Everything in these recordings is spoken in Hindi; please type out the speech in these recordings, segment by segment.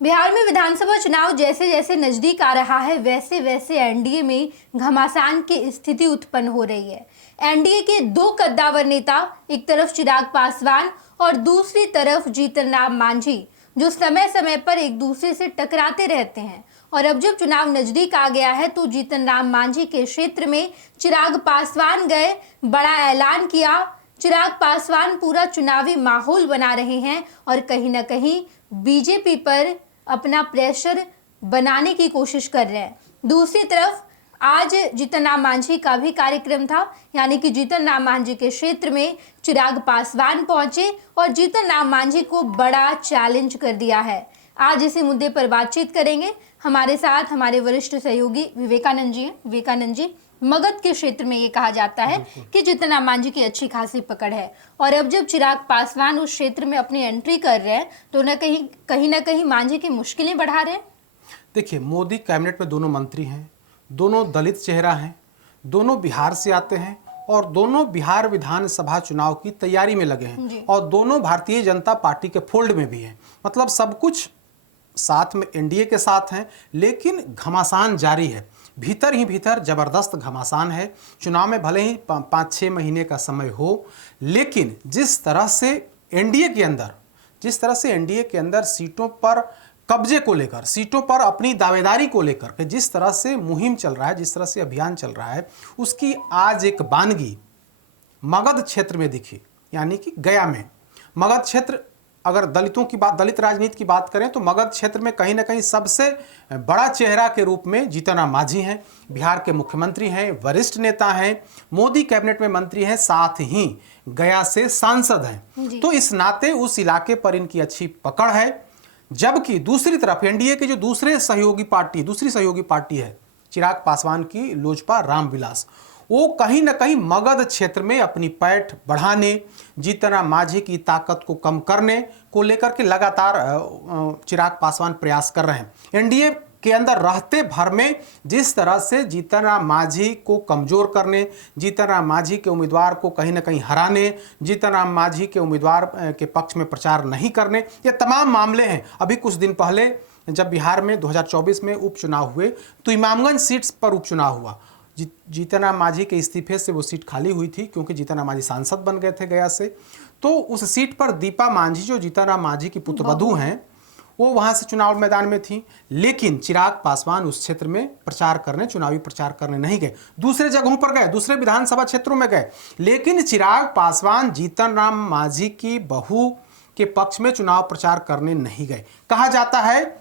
बिहार में विधानसभा चुनाव जैसे जैसे नजदीक आ रहा है वैसे वैसे एनडीए में घमासान की स्थिति उत्पन्न हो रही है। एनडीए के दो कद्दावर नेता, एक तरफ चिराग पासवान और दूसरी तरफ जीतन राम मांझी, जो समय समय पर एक दूसरे से टकराते रहते हैं। और अब जब चुनाव नजदीक आ गया है तो जीतन राम मांझी के क्षेत्र में चिराग पासवान गए, बड़ा ऐलान किया। चिराग पासवान पूरा चुनावी माहौल बना रहे हैं और कहीं ना कहीं बीजेपी पर अपना प्रेशर बनाने की कोशिश कर रहे हैं। दूसरी तरफ आज जीतन राम मांझी का भी कार्यक्रम था, यानी कि जीतन राम मांझी के क्षेत्र में चिराग पासवान पहुंचे और जीतन राम मांझी को बड़ा चैलेंज कर दिया है। आज इसी मुद्दे पर बातचीत करेंगे। हमारे साथ हमारे वरिष्ठ सहयोगी विवेकानंद जी हैं। विवेकानंद जी, मगध के क्षेत्र में ये कहा जाता है कि जीतन राम मांझी की अच्छी खासी पकड़ है, और अब जब चिराग पासवान उस क्षेत्र में अपनी एंट्री कर रहे हैं तो कहीं ना कहीं मांझी की मुश्किलें बढ़ा रहे हैं। देखिए, मोदी कैबिनेट में दोनों मंत्री हैं, दोनों दलित चेहरा हैं, दोनों बिहार से आते हैं और दोनों बिहार विधानसभा चुनाव की तैयारी में लगे हैं और दोनों भारतीय जनता पार्टी के फोल्ड में भी हैं। मतलब सब कुछ साथ में एनडीए के साथ हैं, लेकिन घमासान जारी है। भीतर ही भीतर जबरदस्त घमासान है। चुनाव में भले ही 5-6 महीने का समय हो, लेकिन जिस तरह से एनडीए के अंदर सीटों पर कब्जे को लेकर, सीटों पर अपनी दावेदारी को लेकर के जिस तरह से मुहिम चल रहा है, जिस तरह से अभियान चल रहा है, उसकी आज एक बानगी मगध क्षेत्र में दिखी। यानी कि गया में मगध क्षेत्र, अगर दलितों की बात, दलित राजनीति की बात करें तो मगध क्षेत्र में कहीं ना कहीं सबसे बड़ा चेहरा के रूप में जीतन राम मांझी हैं। बिहार के मुख्यमंत्री हैं, वरिष्ठ नेता हैं, मोदी कैबिनेट में मंत्री हैं, साथ ही गया से सांसद हैं। तो इस नाते उस इलाके पर इनकी अच्छी पकड़ है। जबकि दूसरी तरफ एनडीए के जो दूसरी सहयोगी पार्टी है चिराग पासवान की लोजपा रामविलास, वो कहीं ना कहीं मगध क्षेत्र में अपनी पैठ बढ़ाने, जीतन राम मांझी की ताकत को कम करने को लेकर के लगातार चिराग पासवान प्रयास कर रहे हैं। एनडीए के अंदर रहते भर में जिस तरह से जीतन राम मांझी को कमजोर करने, जीतन राम मांझी के उम्मीदवार को कहीं ना कहीं हराने, जीतन राम मांझी के उम्मीदवार के पक्ष में प्रचार नहीं करने, ये तमाम मामले हैं। अभी कुछ दिन पहले जब बिहार में 2024 में उपचुनाव हुए तो इमामगंज सीट्स पर उपचुनाव हुआ। जीतन राम मांझी के इस्तीफे से वो सीट खाली हुई थी, क्योंकि जीतन राम मांझी सांसद बन गए थे गया से। तो उस सीट पर दीपा मांझी, जो जीतन राम मांझी की पुत्रवधू हैं, वो वहां से चुनाव मैदान में थी। लेकिन चिराग पासवान उस क्षेत्र में चुनावी प्रचार करने नहीं गए, दूसरे जगहों पर गए, दूसरे विधानसभा क्षेत्रों में गए। लेकिन चिराग पासवान जीतन राम मांझी की बहू के पक्ष में चुनाव प्रचार करने नहीं गए। कहा जाता है,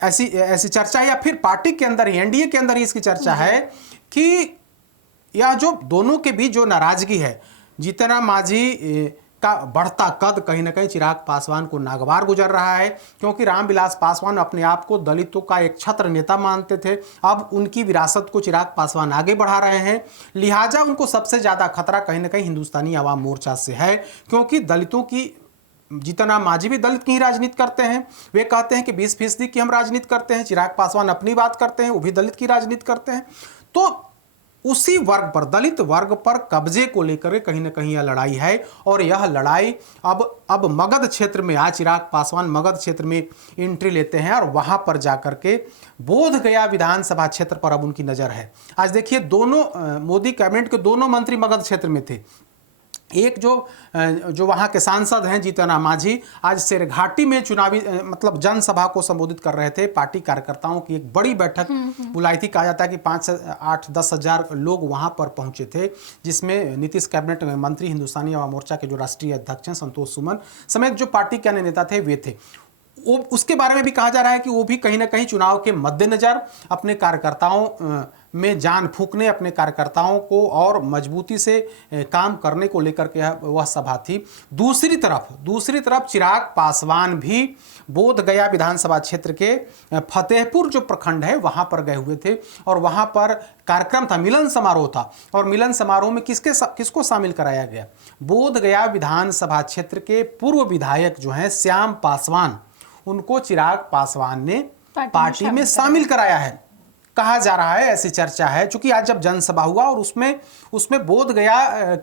ऐसी चर्चा, या फिर पार्टी के अंदर ही, एनडीए के अंदर ही इसकी चर्चा है कि यह जो दोनों के बीच जो नाराजगी है, जीतन राम मांझी का बढ़ता कद कहीं ना कहीं चिराग पासवान को नागवार गुजर रहा है, क्योंकि रामविलास पासवान अपने आप को दलितों का एक छत्र नेता मानते थे। अब उनकी विरासत को चिराग पासवान आगे बढ़ा रहे हैं, लिहाजा उनको सबसे ज़्यादा खतरा कहीं ना कहीं हिंदुस्तानी आवाम मोर्चा से है, क्योंकि दलितों की, जीतन राम मांझी भी दलित की ही राजनीति करते हैं। वे कहते हैं कि 20% की हम राजनीति करते हैं। चिराग पासवान अपनी बात करते हैं, वो भी दलित की राजनीति करते हैं। तो उसी वर्ग पर, दलित वर्ग पर कब्जे को लेकर कहीं ना कहीं यह लड़ाई है, और यह लड़ाई अब मगध क्षेत्र में, आज चिराग पासवान मगध क्षेत्र में एंट्री लेते हैं और वहां पर जाकर के बोध गया विधानसभा क्षेत्र पर अब उनकी नजर है। आज देखिए, दोनों मोदी कैबिनेट के दोनों मंत्री मगध क्षेत्र में थे। एक जो वहाँ के सांसद हैं जीतन राम मांझी, आज शेरघाटी में चुनावी मतलब जनसभा को संबोधित कर रहे थे। पार्टी कार्यकर्ताओं की एक बड़ी बैठक बुलाई थी। कहा जाता है कि 5 से 8-10 हज़ार लोग वहाँ पर पहुँचे थे, जिसमें नीतीश कैबिनेट मंत्री, हिंदुस्तानी आवाम मोर्चा के जो राष्ट्रीय अध्यक्ष हैं संतोष सुमन समेत जो पार्टी के अन्य नेता थे वे थे। वो उसके बारे में भी कहा जा रहा है कि वो भी कहीं ना कहीं चुनाव के मद्देनजर अपने कार्यकर्ताओं में जान फूंकने, अपने कार्यकर्ताओं को और मजबूती से काम करने को लेकर के वह सभा थी। दूसरी तरफ चिराग पासवान भी बोध गया विधानसभा क्षेत्र के फतेहपुर जो प्रखंड है वहां पर गए हुए थे, और वहां पर कार्यक्रम था, मिलन समारोह था। और मिलन समारोह में किसको शामिल कराया गया? बोध गया विधानसभा क्षेत्र के पूर्व विधायक जो हैं श्याम पासवान, उनको चिराग पासवान ने पार्टी में शामिल कराया है। कहा जा रहा है, ऐसी चर्चा है। चूंकि आज जब जनसभा हुआ और उसमें बोध गया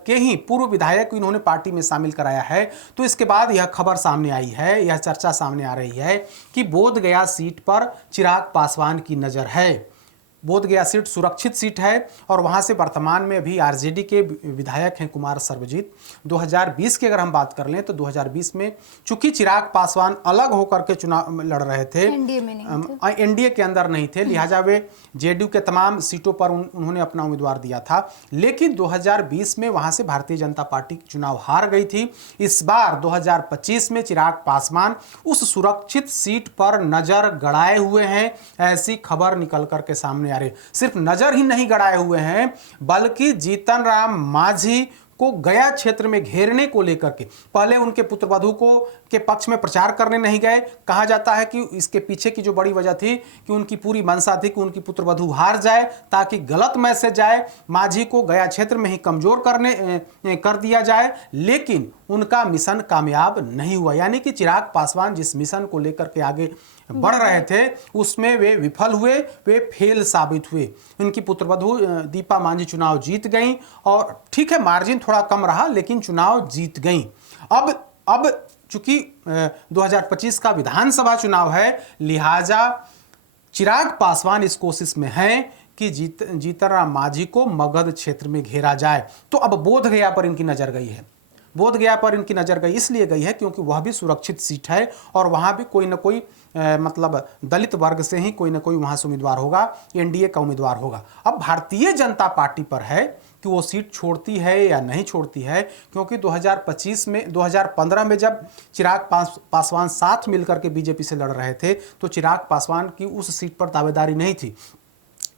के ही पूर्व विधायक को इन्होंने पार्टी में शामिल कराया है, तो इसके बाद यह खबर सामने आई है, यह चर्चा सामने आ रही है कि बोध गया सीट पर चिराग पासवान की नज़र है। बोध गया सीट सुरक्षित सीट है और वहां से वर्तमान में अभी आरजेडी के विधायक हैं कुमार सर्वजीत। 2020 की अगर हम बात कर लें तो 2020 में चूंकि चिराग पासवान अलग होकर के चुनाव लड़ रहे थे, एनडीए में नहीं थे, एनडीए के अंदर नहीं थे, लिहाजा वे जेडीयू के तमाम सीटों पर उन्होंने अपना उम्मीदवार दिया था। लेकिन 2020 में वहां से भारतीय जनता पार्टी चुनाव हार गई थी। इस बार 2025 में चिराग पासवान उस सुरक्षित सीट पर नजर गड़ाए हुए हैं, ऐसी खबर निकल करके सामने आ रही। सिर्फ नजर ही नहीं गड़ाए हुए हैं, बल्कि जीतन राम मांझी को गया क्षेत्र में घेरने को लेकर के पहले उनके पुत्रवधू को के पक्ष में प्रचार करने नहीं गए। कहा जाता है कि इसके पीछे की जो बड़ी वजह थी कि उनकी पूरी मंशा थी कि उनकी पुत्रवधू हार जाए ताकि गलत मैसेज जाए, मांझी को गया क्षेत्र में ही कमजोर कर दिया जाए। लेकिन उनका मिशन कामयाब नहीं हुआ, यानी कि चिराग पासवान जिस मिशन को लेकर के आगे बढ़ रहे थे उसमें वे विफल हुए, वे फेल साबित हुए। उनकी पुत्रवधू दीपा मांझी चुनाव जीत गई और ठीक है मार्जिन थोड़ा कम रहा लेकिन चुनाव जीत गई। अब चूंकि 2025 का विधानसभा चुनाव है, लिहाजा चिराग पासवान इस कोशिश में हैं कि जीतन राम मांझी को मगध क्षेत्र में घेरा जाए। तो अब बोध गया पर इनकी नजर गई है। बोध गया पर इनकी नजर गई इसलिए गई है क्योंकि वह भी सुरक्षित सीट है और वहां भी कोई ना कोई मतलब दलित वर्ग से ही कोई ना कोई वहां से उम्मीदवार होगा, एनडीए का उम्मीदवार होगा। अब भारतीय जनता पार्टी पर है कि वो सीट छोड़ती है या नहीं छोड़ती है, क्योंकि 2015 में जब चिराग पासवान साथ मिलकर के बीजेपी से लड़ रहे थे तो चिराग पासवान की उस सीट पर दावेदारी नहीं थी।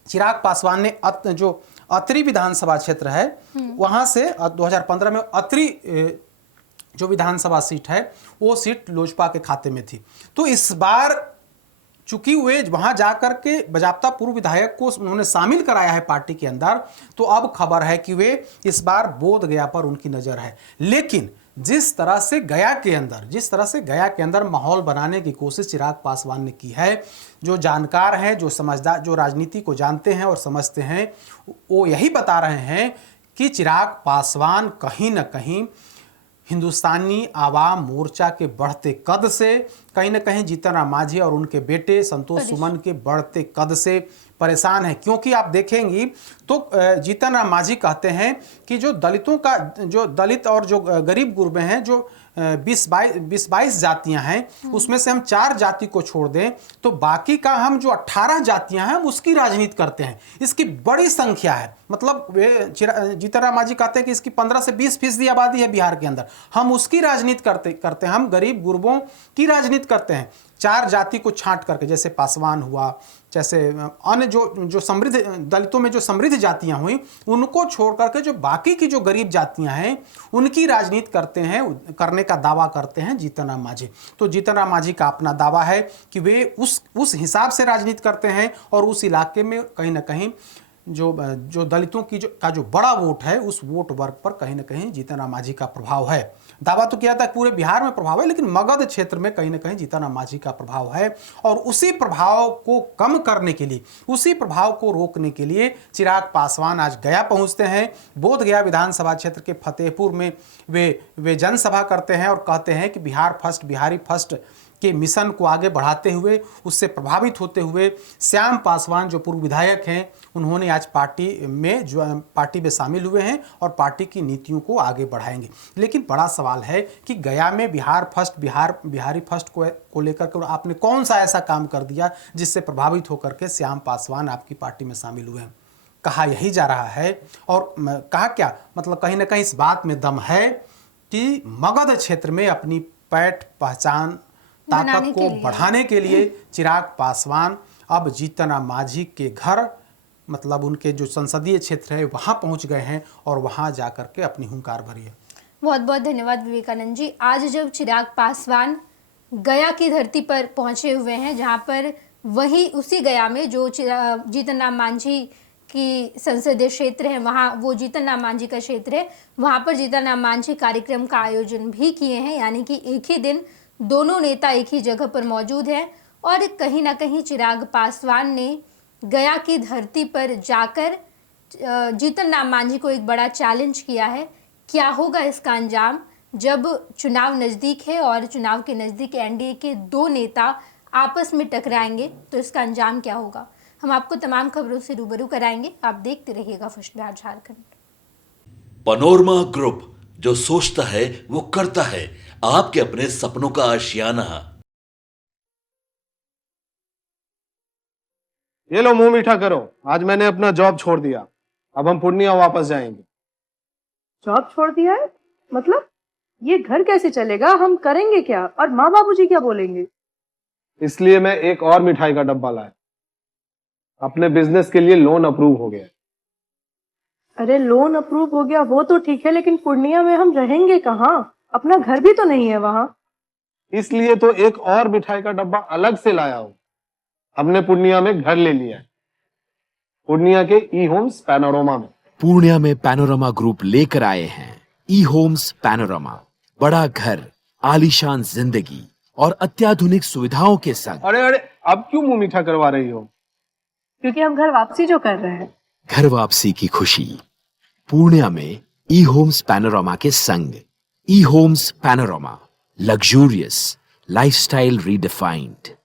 चिराग पासवान ने जो अतरी विधानसभा क्षेत्र है वहां से 2015 में अतरी जो विधानसभा सीट है वो सीट लोजपा के खाते में थी। तो इस बार चूंकि वे वहां जाकर के बजाप्ता पूर्व विधायक को उन्होंने शामिल कराया है पार्टी के अंदर, तो अब खबर है कि वे इस बार बोध गया पर उनकी नजर है। लेकिन जिस तरह से गया के अंदर माहौल बनाने की कोशिश चिराग पासवान ने की है, जो जानकार हैं, जो समझदार, जो राजनीति को जानते हैं और समझते हैं, वो यही बता रहे हैं कि चिराग पासवान कहीं ना कहीं हिंदुस्तानी आवाम मोर्चा के बढ़ते कद से, कहीं ना कहीं जीतन राम मांझी और उनके बेटे संतोष सुमन के बढ़ते कद से परेशान है। क्योंकि आप देखेंगी तो जीतन राम मांझी कहते हैं कि जो दलित और जो गरीब गुरबे हैं, जो 20-22 जातियां हैं, उसमें से हम 4 जाति को छोड़ दें तो बाकी का हम जो 18 जातियां हैं उसकी राजनीति करते हैं। इसकी बड़ी संख्या है, मतलब वे जीतन राम मांझी कहते हैं कि इसकी 15 से 20% आबादी है बिहार के अंदर, हम उसकी राजनीति करते हैं, हम गरीब गुरबों की राजनीति करते हैं। 4 जाति को छांट करके, जैसे पासवान हुआ, जैसे अन्य जो समृद्ध दलितों में जो समृद्ध जातियां हुई, उनको छोड़ करके जो बाकी की जो गरीब जातियां हैं उनकी राजनीति करने का दावा करते हैं जीतन राम मांझी। तो जीतन राम मांझी का अपना दावा है कि वे उस हिसाब से राजनीति करते हैं और उस इलाके में कहीं ना कहीं जो दलितों की जो बड़ा वोट है उस वोट वर्ग पर कहीं ना कहीं जीतन राम मांझी का प्रभाव है। दावा तो किया था पूरे बिहार में प्रभाव है, लेकिन मगध क्षेत्र में कहीं ना कहीं जीतन राम मांझी का प्रभाव है। और उसी प्रभाव को कम करने के लिए, उसी प्रभाव को रोकने के लिए चिराग पासवान आज गया पहुंचते हैं। बोध गया विधानसभा क्षेत्र के फतेहपुर में वे जनसभा करते हैं और कहते हैं कि बिहार फर्स्ट, बिहारी फर्स्ट के मिशन को आगे बढ़ाते हुए, उससे प्रभावित होते हुए श्याम पासवान जो पूर्व विधायक हैं, उन्होंने आज पार्टी में शामिल हुए हैं और पार्टी की नीतियों को आगे बढ़ाएंगे। लेकिन बड़ा सवाल है कि गया में बिहार फर्स्ट, बिहारी फर्स्ट को लेकर के आपने कौन सा ऐसा काम कर दिया जिससे प्रभावित होकर के श्याम पासवान आपकी पार्टी में शामिल हुए हैं? कहा यही जा रहा है। और कहा क्या, मतलब कहीं ना कहीं इस बात में दम है कि मगध क्षेत्र में अपनी पैठ पहचान ताकत को बढ़ाने के लिए चिराग पासवान अब जीतन राम मांझी के घर, मतलब उनके जो संसदीय क्षेत्र है वहां पहुंच गए हैं और वहां जाकर के अपनी हुंकार भरी है। बहुत बहुत धन्यवाद विवेकानंद जी। आज जब चिराग पासवान गया की धरती पर पहुंचे हुए हैं, जहां पर वही उसी गया में जो जीतन राम मांझी की संसदीय क्षेत्र है, वहाँ वो जीतन राम मांझी का क्षेत्र है, वहाँ पर जीतन राम मांझी कार्यक्रम का आयोजन भी किए हैं। यानी कि एक ही दिन दोनों नेता एक ही जगह पर मौजूद हैं और कहीं ना कहीं चिराग पासवान ने गया की धरती पर जाकर जीतन राम मांझी को एक बड़ा चैलेंज किया है। क्या होगा इसका अंजाम जब चुनाव नज़दीक है और चुनाव के नज़दीक एनडीए के दो नेता आपस में टकराएंगे, तो इसका अंजाम क्या होगा? हम आपको तमाम खबरों से रूबरू कराएंगे। आप देखते रहिएगा first Bihar Jharkhand. Panorama group, जो सोचता है वो करता है। आपके अपने सपनों का आशियाना। ये लो मुंह मीठा करो, आज मैंने अपना जॉब छोड़ दिया। अब हम पूर्णिया वापस जाएंगे। जॉब छोड़ दिया है? मतलब ये घर कैसे चलेगा? हम करेंगे क्या? और माँ बाबूजी क्या बोलेंगे? इसलिए मैं एक और मिठाई का डब्बा लाया। अपने बिजनेस के लिए लोन अप्रूव हो गया। अरे लोन अप्रूव हो गया वो तो ठीक है, लेकिन पूर्णिया में हम रहेंगे कहाँ? अपना घर भी तो नहीं है वहाँ। इसलिए तो एक और मिठाई का डब्बा अलग से लाया हूँ। हमने पूर्णिया में घर ले लिया है, पूर्णिया के ई होम्स पैनोरमा में। पूर्णिया में पैनोरमा ग्रुप लेकर आए हैं ई होम्स पैनोरमा। बड़ा घर, आलीशान जिंदगी और अत्याधुनिक सुविधाओं के संग। अरे अरे, अब क्यों मुंह मीठा करवा रही हो? क्योंकि हम घर वापसी जो कर रहे हैं। घर वापसी की खुशी पूर्णिया में ई होम्स पैनोरमा के संग। ई homes panorama, luxurious lifestyle redefined.